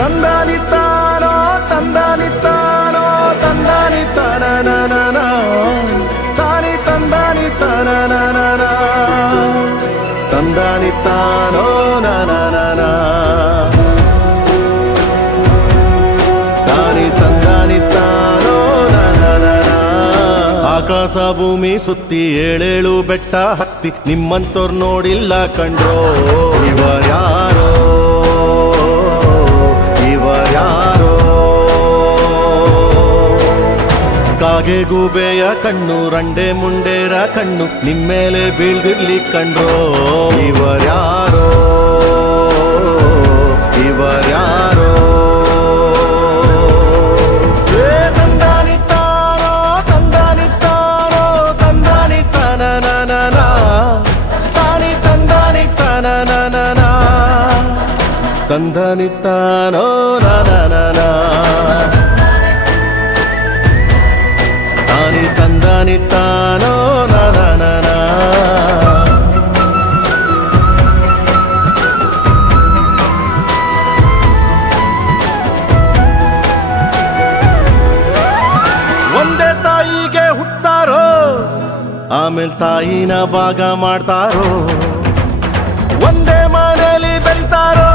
ತಂದಾನಿತ್ತಾನೋ ತಂದಾನಿತ್ತಾನೋ ತಂದಾನಿತ್ತಾನ ತಾನಿ ತಂದಾನಿತ್ತಾನ ತಂದಾನಿತ್ತಾನೋ ನಾನ ತಾನಿ ತಂದಾನಿತ್ತಾನೋ ನಾನ ಆಕಾಶ ಭೂಮಿ ಸುತ್ತಿ ಏಳೇಳು ಬೆಟ್ಟ ಹತ್ತಿ ನಿಮ್ಮಂತೋರ್ ನೋಡಿಲ್ಲ ಕಂಡ್ರೋ ಇವರ್ಯಾರೋ ಇವರ್ಯಾರೋ ಕಾಗೆ ಗೂಬೆಯ ಕಣ್ಣು ರಂಡೆ ಮುಂಡೇರ ಕಣ್ಣು ನಿಮ್ಮೇಲೆ ಬೀಳ್ದಿರ್ಲಿ ಕಂಡ್ರೋ ಇವರ್ಯಾರೋ ಇವರ್ಯಾರೋ ತಂದಾನಿತ್ತಾನೋ ತಂದಾನಿತ್ತಾನೋ ತಂದಾನಿತ್ತಾನ ತಾನಿ ತಂದಾನಿತ್ತಾನ ತಂದಾನಿತ್ತಾನೋ ತಾನಿ ತಂದಾನಿತ್ತಾನೋ ಒಂದೇ ತಾಯಿಗೆ ಹುಟ್ಟಾರೋ ಆಮೇಲೆ ತಾಯಿನ ಭಾಗ ಮಾಡ್ತಾರೋ ಒಂದೇ ಮನೆಯಲ್ಲಿ ಬೆಳಿತಾರೋ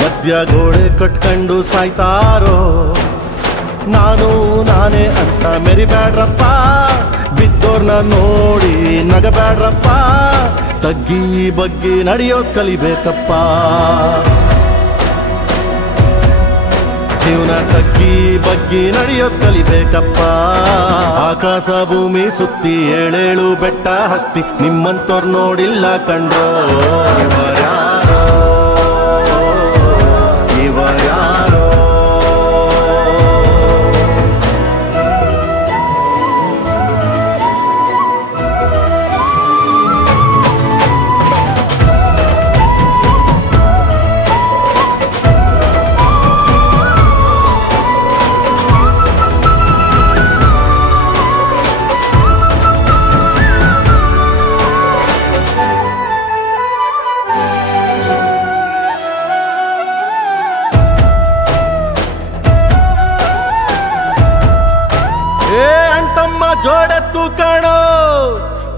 ಮಧ್ಯ ಗೋಡೆ ಕಟ್ಕೊಂಡು ಸಾಯ್ತಾರೋ ನಾನು ನಾನೇ ಅಂತ ಮೆರಿಬ್ಯಾಡ್ರಪ್ಪ ಬಿದ್ದೋರ್ನ ನೋಡಿ ನಗಬ್ಯಾಡ್ರಪ್ಪ ತಗ್ಗಿ ಬಗ್ಗಿ ನಡೆಯೋದ್ ಕಲಿಬೇಕಪ್ಪ ಜೀವನ ತಗ್ಗಿ ಬಗ್ಗಿ ನಡೆಯೋದ್ ಕಲಿಬೇಕಪ್ಪ ಆಕಾಶ ಭೂಮಿ ಸುತ್ತಿ ಏಳೇಳು ಬೆಟ್ಟ ಹತ್ತಿ ನಿಮ್ಮಂತೋರ್ ನೋಡಿಲ್ಲ ಕಂಡ್ರೋ ಇವರ್ಯಾರೋ ಇವರ್ಯಾರೋ ಅಂಟಮ್ಮ ಜೋಡೆತ್ತು ಕಾಣೋ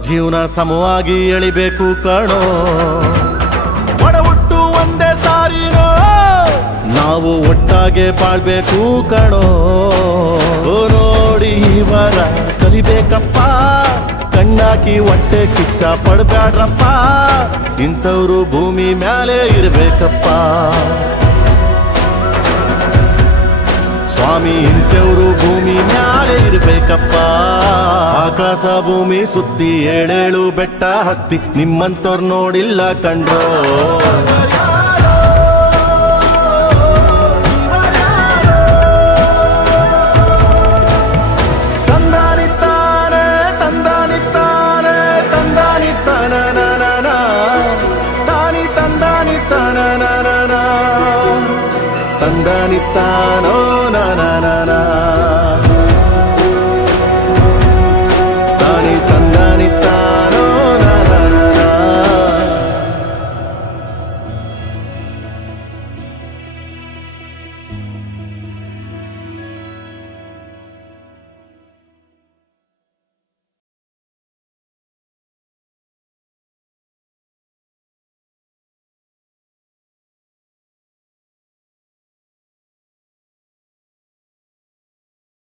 ಜೀವನ ಸಮವಾಗಿ ಎಳಿಬೇಕು ಕಾಣೋ ಒಡ ಹುಟ್ಟು ಒಂದೇ ಸಾರಿನೋ ನಾವು ಒಟ್ಟಾಗೆ ಬಾಳ್ಬೇಕು ಕಾಣೋ ನೋಡಿ ಇವರ ಕಲಿಬೇಕಪ್ಪ ಕಣ್ಣಾಕಿ ಹೊಟ್ಟೆ ಕಿಚ್ಚ ಪಡ್ಬ್ಯಾಡ್ರಪ್ಪ ಇಂಥವ್ರು ಭೂಮಿ ಮ್ಯಾಲೆ ಇರ್ಬೇಕಪ್ಪ ಸ್ವಾಮಿ ಇಂಥವ್ರು ಭೂಮಿ ಮ್ಯಾಲೆ ಇರ್ಬೇಕಪ್ಪ ಆಕಾಶ ಭೂಮಿ ಸುತ್ತಿ ಏಳೇಳು ಬೆಟ್ಟ ಹತ್ತಿ ನಿಮ್ಮಂತೋರ್ ನೋಡಿಲ್ಲ ಕಂಡ್ರೋ